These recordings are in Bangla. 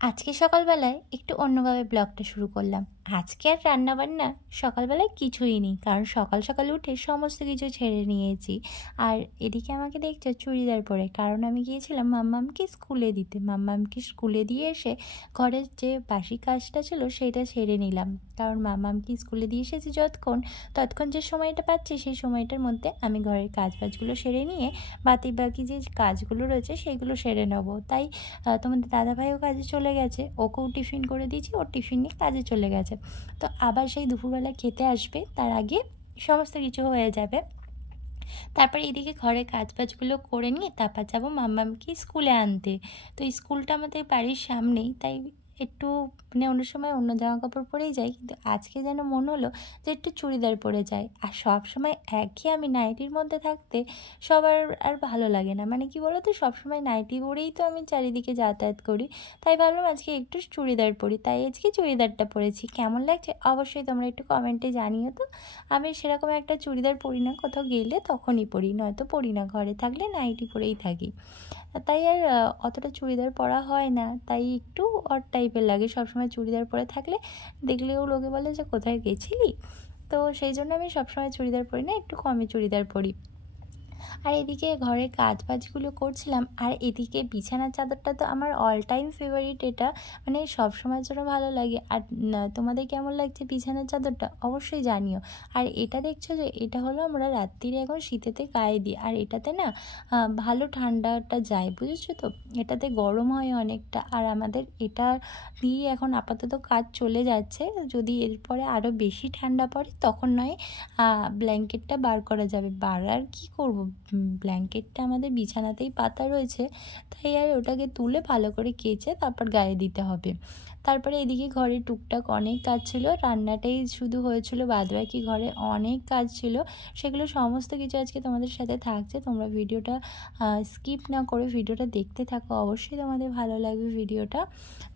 আজকে সকালবেলায় একটু অন্যভাবে ব্লগটা শুরু করলাম। আজকে আর রান্নাবান্না সকালবেলায় কিছুই নেই, কারণ সকাল সকাল উঠে সমস্ত কিছু ছেড়ে নিয়েছি। আর এদিকে আমাকে দেখছো চুড়িদার পরে, কারণ আমি গিয়েছিলাম মাম্মামকে স্কুলে দিতে। মাম্মামকে স্কুলে দিয়ে এসে ঘরের যে বাসি কাজটা ছিল সেটা সেরে নিলাম, কারণ মাম্মামকে স্কুলে দিয়ে এসেছি ততক্ষণ যে সময়টা পাচ্ছি সেই সময়টার মধ্যে আমি ঘরের কাজবাজগুলো সেরে নিয়ে বাকি যে কাজগুলো রয়েছে সেগুলো সেরে নেবো। তাই তোমাদের দাদাভাইও কাজে চলে গেছে, ওকেও টিফিন করে দিয়েছি, ওর টিফিন নিয়ে কাজে চলে গেছে। তো আবার সেই দুপুরবেলা খেতে আসবে, তার আগে সমস্ত কিছু হয়ে যাবে। তারপর এদিকে ঘরের কাজবাজগুলো করে নিয়ে তারপর যাবো মাম্মামকে স্কুলে আনতে। তো স্কুলটা আমাদের বাড়ির সামনেই, তাই একটু মানে অন্য সময় অন্য জামা কাপড় পরেই যাই, কিন্তু আজকে যেন মনে হলো যে একটু চুড়িদার পরে যাই। আর সব সময় একই আমি নাইটির মধ্যে থাকতে সবার আর ভালো লাগে না, মানে কি বলো তো, সবসময় নাইটি পরেই তো আমি চারিদিকে যাতায়াত করি। তাই ভাবলাম আজকে একটু চুড়িদার পরি, তাই আজকে চুড়িদারটা পরেছি। কেমন লাগছে অবশ্যই তোমরা একটু কমেন্টে জানিও তো। আমি সেরকম একটা চুড়িদার পরি না, কোথাও গেলে তখনই পরি, নয়তো পরি না, ঘরে থাকলে নাইটি পরেই থাকি। তাই আর অতটা চুড়িদার পরা হয় না, তাই একটু অড টাইপের লাগে সবসময় চুড়িদার পরে থাকলে। দেখলেও লোকে বলে যে কোথায় গেছিলি, তো সেই জন্য আমি সবসময় চুড়িদার পরি না, একটু কমই চুড়িদার পরি। আর এদিকে ঘরের কাজবাজগুলো করছিলাম, আর এদিকে বিছানার চাদরটা তো আমার অল টাইম ফেভারিট। এটা মানে সব সময়ের জন্য ভালো লাগে। আর তোমাদের কেমন লাগছে বিছানার চাদরটা অবশ্যই জানিও। আর এটা দেখছো যে এটা হলো আমরা রাত্রিরে এখন শীতেতে গায়ে দিই, আর এটাতে না ভালো ঠান্ডাটা যায়, বুঝেছো তো। এটাতে গরম হয় অনেকটা, আর আমাদের এটা দিয়ে এখন আপাতত কাজ চলে যাচ্ছে। যদি এরপরে আরও বেশি ঠান্ডা পড়ে তখন নয় ব্ল্যাঙ্কেটটা বার করা যাবে। আর কি করব, ব্ল্যাঙ্কেটটা আমাদের বিছানাতেই পাতা রয়েছে, তাই আর ওটাকে তুলে ভালো করে কেচে তারপর গায়ে দিতে হবে। তারপরে এদিকে ঘরে টুকটাক অনেক কাজ ছিল, রান্নাটাই শুধু হয়েছিল, বাদবাকি ঘরে অনেক কাজ ছিল। সেগুলো সমস্ত কিছু আজকে তোমাদের সাথে থাকছে। তোমরা ভিডিওটা স্কিপ না করে ভিডিওটা দেখতে থাকো, অবশ্যই তোমাদের ভালো লাগবে ভিডিওটা।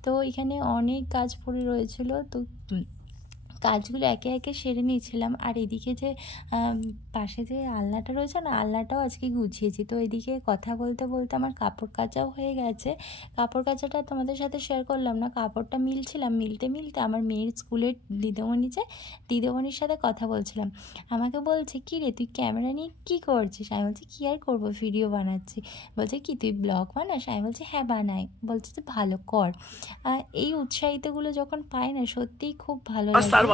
তো এখানে অনেক কাজ পড়ে রয়েছিল, তো কাজগুলো একে একে সেরে নিয়েছিলাম। আর এদিকে যে পাশে যে আলনাটা রয়েছে না, আলনাটাও আজকে গুছিয়েছি। তো এদিকে কথা বলতে বলতে আমার কাপড় কাচাও হয়ে গেছে। কাপড় কাচাটা তোমাদের সাথে শেয়ার করলাম না, কাপড়টা মিলছিলাম, মিলতে মিলতে আমার মেয়ের স্কুলের দিদিমণির সাথে কথা বলছিলাম। আমাকে বলছে, কী রে তুই ক্যামেরা নিয়ে কী করছিস? আমি বলছি কী আর করবো, ভিডিও বানাচ্ছি। বলছে কি তুই ব্লগ বানাস? আমি বলছি হ্যাঁ বানাই। বলছে যে ভালো কর। এই উৎসাহিতগুলো যখন পাই না, সত্যিই খুব ভালো লাগে।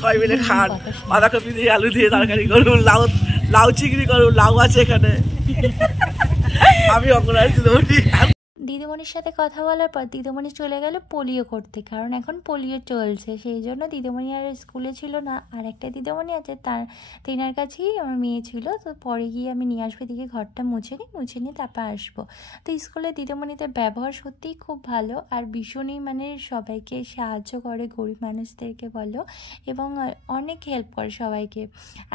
সবাই মিলে খান, বাঁধাকপি দিয়ে আলু দিয়ে তরকারি করুন, লাউ লাউ চিংড়ি করুন, লাউ আছে এখানে। আমি অঙ্গনারী দিদিমণির সাথে কথা বলার পর দিদিমণি চলে গেল পোলিও করতে, কারণ এখন পোলিও চলছে, সেই জন্য দিদিমণি আর স্কুলে ছিল না। আর একটা দিদিমণি আছে, তেনার কাছেই আমার মেয়ে ছিল। তো পরে গিয়ে আমি নিয়ে আসবো, এদিকে ঘরটা মুছে নিয়ে তারপর আসবো। তো স্কুলে দিদিমণিদের ব্যবহার সত্যিই খুব ভালো, আর ভীষণই মানে সবাইকে সাহায্য করে, গরিব মানুষদেরকে বলো, এবং অনেক হেল্প করে সবাইকে।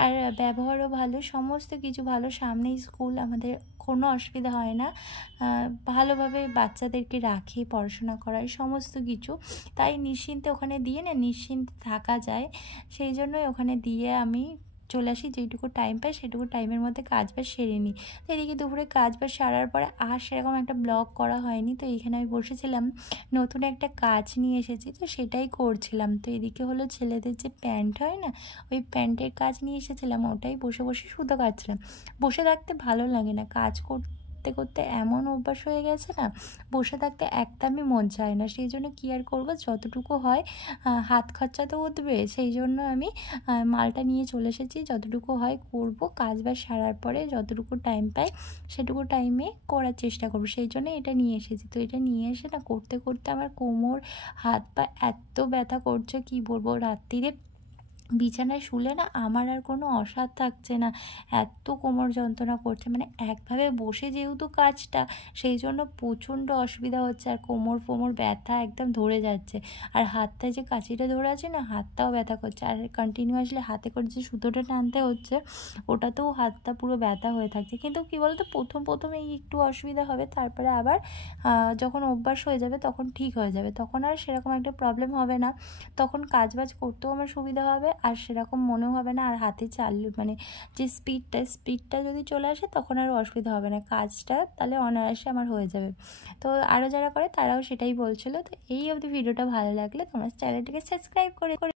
আর ব্যবহারও ভালো, সমস্ত কিছু ভালো। সামনেই স্কুল, আমাদের কোনো অসুবিধা হয় না। ভালোভাবে বাচ্চাদেরকে রাখে, পড়াশোনা করায়, সমস্ত কিছু। তাই নিশ্চিন্তে ওখানে দিয়ে নিশ্চিন্তে থাকা যায়। সেই জন্যই ওখানে দিয়ে আমি চলে আসি, যেটুকু টাইম পাই সেটুকু টাইমের মধ্যে কাজবাজ সেরে নিই। তো এদিকে দুপুরে কাজবাজ সারার পরে আর সেরকম একটা ব্লগ করা হয়নি। তো এখানে আমি বসেছিলাম, নতুন একটা কাজ নিয়ে এসেছি, তো সেটাই করছিলাম। তো এদিকে হলো ছেলেদের যে প্যান্ট হয় না, ওই প্যান্টের কাজ নিয়ে এসেছিলাম, ওটাই বসে বসে সুতো কাটছিলাম। বসে থাকতে ভালো লাগে না, কাজ করতে করতে এমন অভ্যাস হয়ে গেছে না, বসে থাকতে একদমই মন চায় না। সেই জন্য কী আর করবো, যতটুকু হয় হাত খরচা তো উঠবে, সেই জন্য আমি মালটা নিয়ে চলে এসেছি। যতটুকু হয় করব, কাজ বাজ সারার পরে যতটুকু টাইম পাই সেটুকু টাইমে করার চেষ্টা করব, সেই জন্য এটা নিয়ে এসেছি। তো এটা নিয়ে এসে না করতে করতে আমার কোমর হাত পা এত ব্যথা করছে, কি বলবো। রাত্রিরে বিছানায় শুলে না আমার আর কোনো অসাদ থাকছে না, এত কোমর যন্ত্রণা করছে। মানে একভাবে বসে যেহেতু কাজটা, সেই জন্য প্রচণ্ড অসুবিধা হচ্ছে, আর কোমর ব্যথা একদম ধরে যাচ্ছে। আর হাতটায় যে কাঁচিটা ধরে আছে না, হাতটাও ব্যথা করছে। আর কন্টিনিউয়াসলি হাতে করে যে সুতোটা টানতে হচ্ছে, ওটাতেও হাতটা পুরো ব্যথা হয়ে থাকছে। কিন্তু কী বলতো, প্রথম এই একটু অসুবিধা হবে, তারপরে আবার যখন অভ্যাস হয়ে যাবে তখন ঠিক হয়ে যাবে, তখন আর সেরকম একটা প্রবলেম হবে না। তখন কাজবাজ করতেও আমার সুবিধা হবে, আর সেরকম মনেও হবে না, আর হাতে চালু মানে যে স্পিডটা যদি চলে আসে তখন আর অসুবিধা হবে না, কাজটা তাহলে অনায়াসে আমার হয়ে যাবে। তো আরও যারা করে তারাও সেটাই বলছিল। তো এই অবধি ভিডিওটা ভালো লাগলে তোমরা চ্যানেলটিকে সাবস্ক্রাইব করে